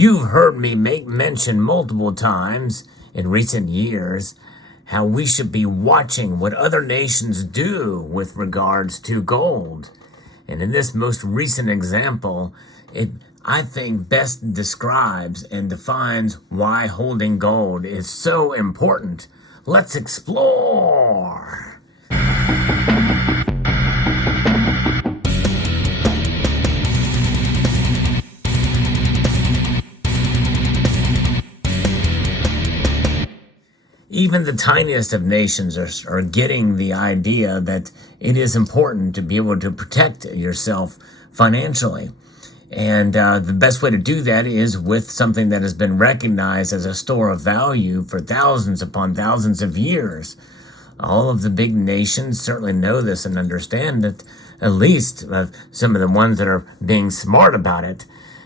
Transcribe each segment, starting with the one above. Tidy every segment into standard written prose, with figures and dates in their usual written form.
You've heard me make mention multiple times in recent years how we should be watching what other nations do with regards to gold. And in this most recent example, it, I think, best describes and defines why holding gold is so important. Let's explore. Even the tiniest of nations are getting the idea that it is important to be able to protect yourself financially. And the best way to do that is with something that has been recognized as a store of value for thousands upon thousands of years. All of the big nations certainly know this and understand that, at least some of the ones that are being smart about it.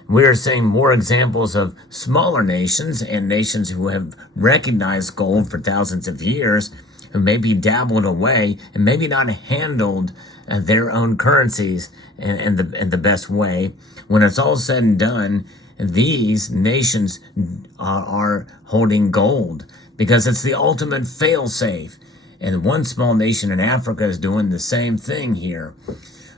We are seeing more examples of smaller nations and nations who have recognized gold for thousands of years, who maybe dabbled away and maybe not handled their own currencies in the best way. When it's all said and done, these nations are holding gold because it's the ultimate fail-safe. And one small nation in Africa is doing the same thing here.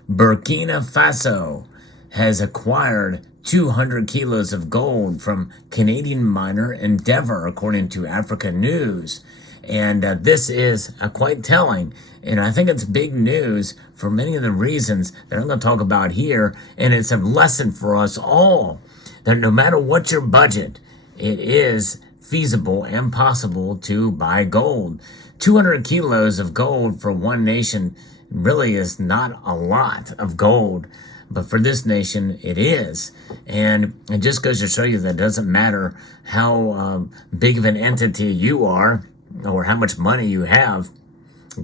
Burkina Faso has acquired 200 kilos of gold from Canadian miner Endeavour, according to Africa News. And this is quite telling. And I think it's big news for many of the reasons that I'm going to talk about here. And it's a lesson for us all that no matter what your budget, it is feasible and possible to buy gold. 200 kilos of gold for one nation really is not a lot of gold. But for this nation, it is. And it just goes to show you that it doesn't matter how big of an entity you are or how much money you have.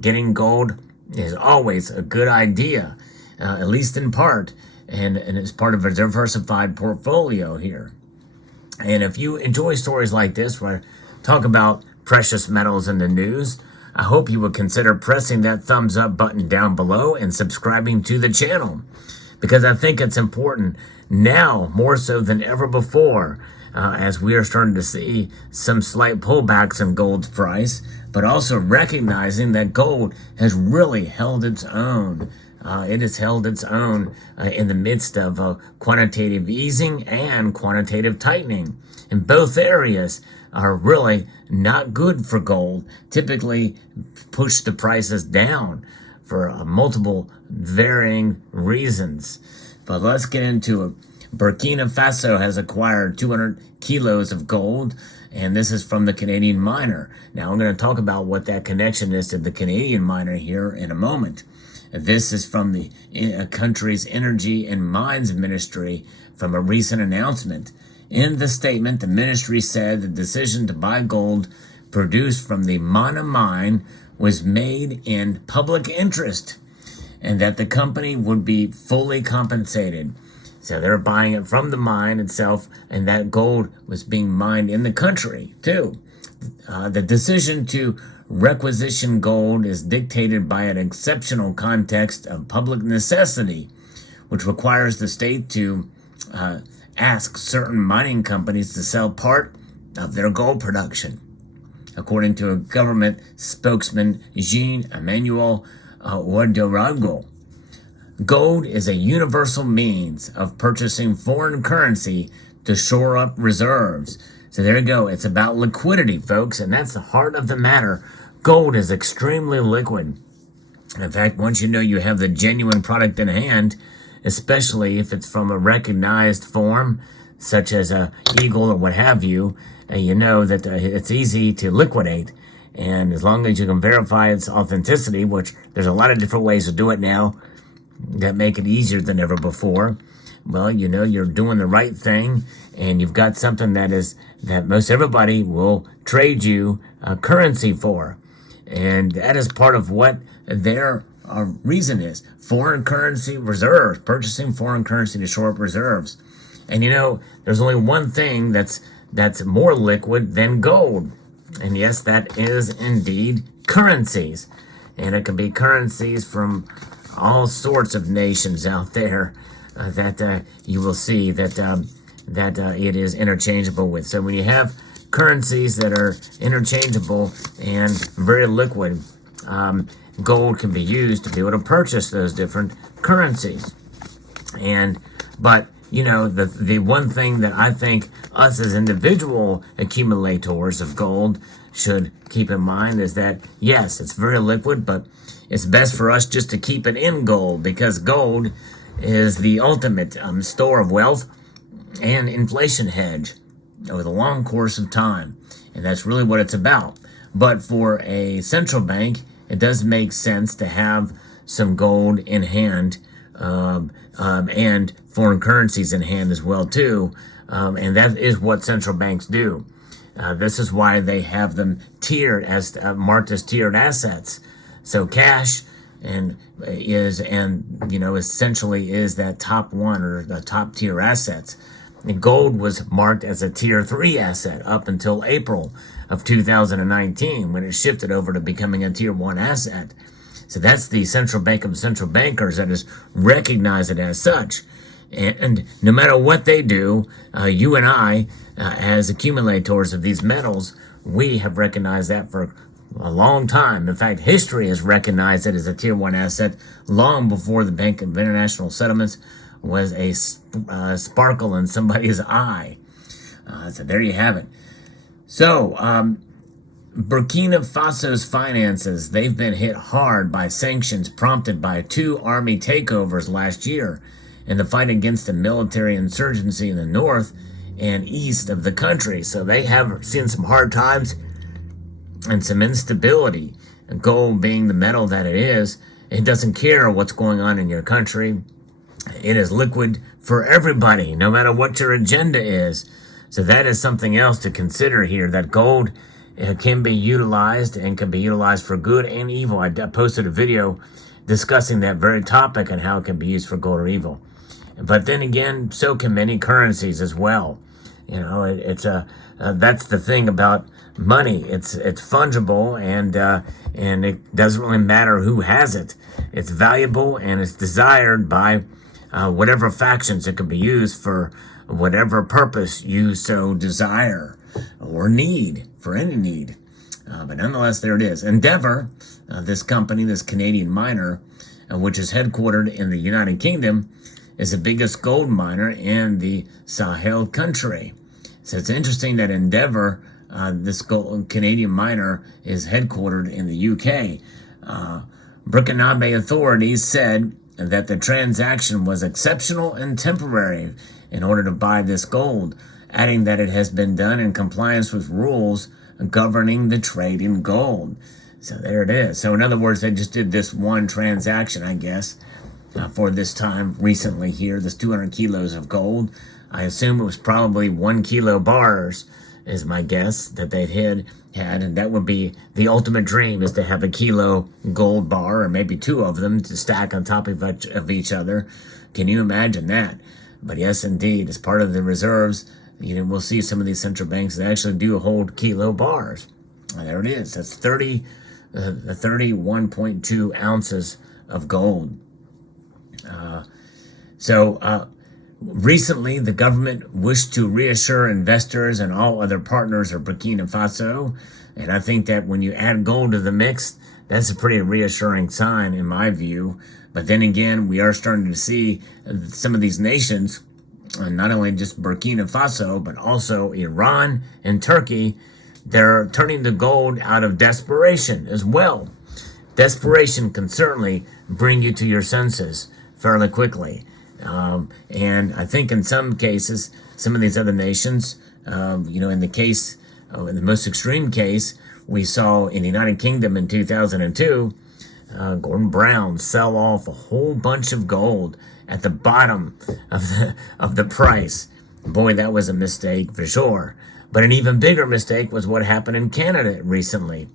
Getting gold is always a good idea, at least in part. And it's part of a diversified portfolio here. And if you enjoy stories like this, where I talk about precious metals in the news, I hope you would consider pressing that thumbs up button down below and subscribing to the channel. Because I think it's important now more so than ever before, as we are starting to see some slight pullbacks in gold's price, but also recognizing that gold has really held its own. It has held its own in the midst of quantitative easing and quantitative tightening. And both areas are really not good for gold, typically push the prices down for multiple varying reasons. But let's get into it. Burkina Faso has acquired 200 kilos of gold, and this is from the Canadian miner. Now I'm going to talk about what that connection is to the Canadian miner here in a moment. This is from the country's Energy and Mines Ministry from a recent announcement. In the statement, the ministry said the decision to buy gold produced from the Mana mine was made in public interest and that the company would be fully compensated. So they're buying it from the mine itself, and that gold was being mined in the country too. The decision to requisition gold is dictated by an exceptional context of public necessity, which requires the state to ask certain mining companies to sell part of their gold production. According to a government spokesman, Jean-Emmanuel Ouedraogo, gold is a universal means of purchasing foreign currency to shore up reserves. So there you go. It's about liquidity, folks, and that's the heart of the matter. Gold is extremely liquid. In fact, once you know you have the genuine product in hand, especially if it's from a recognized form, such as a eagle or what have you, you know that it's easy to liquidate. And as long as you can verify its authenticity, which there's a lot of different ways to do it now that make it easier than ever before, well, you know you're doing the right thing, and you've got something that most everybody will trade you currency for. And that is part of what their reason is. Foreign currency reserves, purchasing foreign currency to shore up reserves. And you know, there's only one thing that's more liquid than gold. And yes, that is indeed currencies. And it can be currencies from all sorts of nations out there that you will see that that it is interchangeable with. So when you have currencies that are interchangeable and very liquid, gold can be used to be able to purchase those different currencies. But the one thing that I think us as individual accumulators of gold should keep in mind is that, yes, it's very liquid, but it's best for us just to keep it in gold, because gold is the ultimate store of wealth and inflation hedge over the long course of time. And that's really what it's about. But for a central bank, it does make sense to have some gold in hand, and foreign currencies in hand as well too. And that is what central banks do. This is why they have them tiered as marked as tiered assets. So cash essentially is that top one or the top tier assets. And gold was marked as a tier 3 asset up until April of 2019, when it shifted over to becoming a tier 1 asset. So that's the central bank of central bankers that has recognized it as such. And no matter what they do, you and I, as accumulators of these metals, we have recognized that for a long time. In fact, history has recognized it as a tier 1 asset long before the Bank of International Settlements was a sparkle in somebody's eye. So there you have it. So Burkina Faso's finances, they've been hit hard by sanctions prompted by 2 army takeovers last year in the fight against the military insurgency in the north and east of the country. So they have seen some hard times and some instability. And gold being the metal that it is, it doesn't care what's going on in your country. It is liquid for everybody, no matter what your agenda is. So that is something else to consider here, that gold can be utilized and can be utilized for good and evil. I posted a video discussing that very topic and how it can be used for good or evil. But then again, so can many currencies as well. That's the thing about money. It's fungible, and it doesn't really matter who has it. It's valuable and it's desired by whatever factions. It can be used for whatever purpose you so desire or need, for any need. But nonetheless, there it is. Endeavour, this company, this Canadian miner, which is headquartered in the United Kingdom, is the biggest gold miner in the Sahel country. So it's interesting that Endeavour, this Canadian miner, is headquartered in the UK. Burkina authorities said that the transaction was exceptional and temporary in order to buy this gold, adding that it has been done in compliance with rules governing the trade in gold. So there it is. So in other words, they just did this one transaction, I guess, for this time recently here, this 200 kilos of gold. I assume it was probably 1 kilo bars, is my guess, that they had, and that would be the ultimate dream, is to have a kilo gold bar, or maybe 2 of them to stack on top of each other. Can you imagine that? But yes, indeed, as part of the reserves, we'll see some of these central banks that actually do hold kilo bars. And there it is. That's 31.2 ounces of gold. Recently, the government wished to reassure investors and all other partners of Burkina Faso. And I think that when you add gold to the mix, that's a pretty reassuring sign in my view. But then again, we are starting to see some of these nations, not only just Burkina Faso, but also Iran and Turkey, they're turning to gold out of desperation as well. Desperation can certainly bring you to your senses fairly quickly. And I think in some cases, some of these other nations, in the most extreme case, we saw in the United Kingdom in 2002, Gordon Brown sell off a whole bunch of gold at the bottom of the price. Boy, that was a mistake for sure. But an even bigger mistake was what happened in Canada recently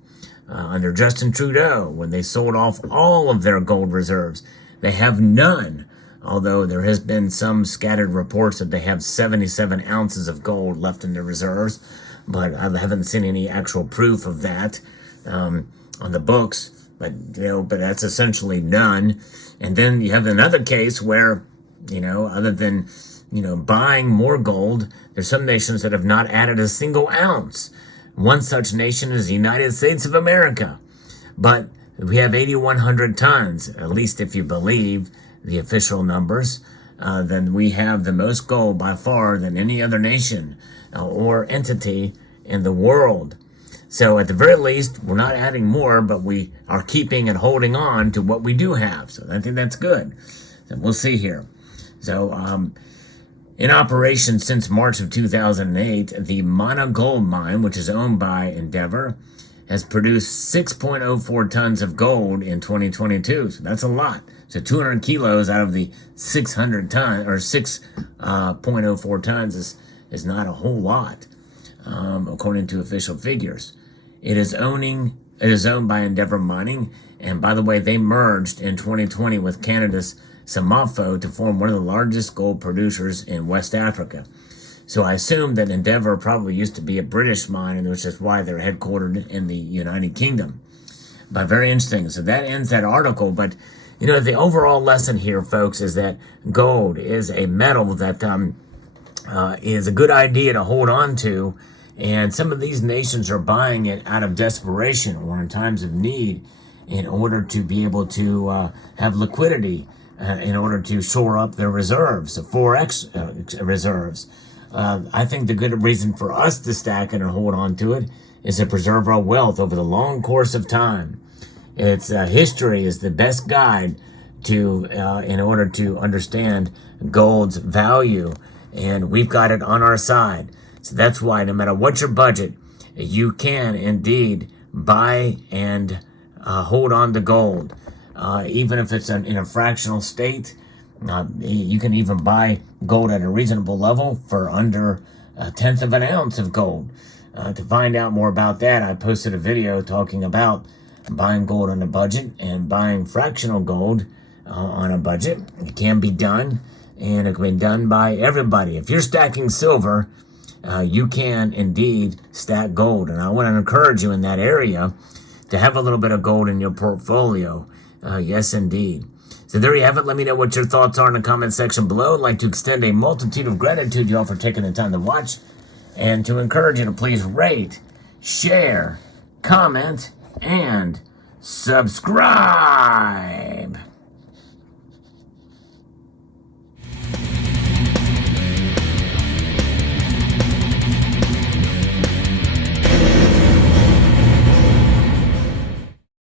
under Justin Trudeau, when they sold off all of their gold reserves. They have none, although there has been some scattered reports that they have 77 ounces of gold left in their reserves, but I haven't seen any actual proof of that on the books. But that's essentially none. And then you have another case where, other than buying more gold. There's some nations that have not added a single ounce. One such nation is the United States of America. But we have 8,100 tons, at least if you believe the official numbers. Then we have the most gold by far than any other nation or entity in the world. So at the very least, we're not adding more, but we are keeping and holding on to what we do have. So I think that's good. So we'll see here. So in operation since March of 2008, the Mana Gold Mine, which is owned by Endeavor, has produced 6.04 tons of gold in 2022. So that's a lot. So 200 kilos out of the 600 tons, or 6.04 tons is not a whole lot, according to official figures. It is owned by Endeavor Mining, and by the way, they merged in 2020 with Canada's Samafo to form one of the largest gold producers in West Africa. So I assume that Endeavor probably used to be a British mine, and which is why they're headquartered in the United Kingdom. But very interesting. So that ends that article. But the overall lesson here, folks, is that gold is a metal that is a good idea to hold on to. And some of these nations are buying it out of desperation or in times of need in order to be able to have liquidity, in order to shore up their reserves, forex reserves. I think the good reason for us to stack it and hold on to it is to preserve our wealth over the long course of time. It's history is the best guide to in order to understand gold's value, and we've got it on our side. So that's why no matter what your budget, you can indeed buy and hold on to gold, even if it's in a fractional state. You can even buy gold at a reasonable level for under 1/10 of an ounce of gold. To find out more about that, I posted a video talking about buying gold on a budget and buying fractional gold on a budget. It can be done, and it can be done by everybody. If you're stacking silver, you can indeed stack gold. And I want to encourage you in that area to have a little bit of gold in your portfolio. Yes, indeed. So there you have it. Let me know what your thoughts are in the comment section below. I'd like to extend a multitude of gratitude to you all for taking the time to watch, and to encourage you to please rate, share, comment, and subscribe.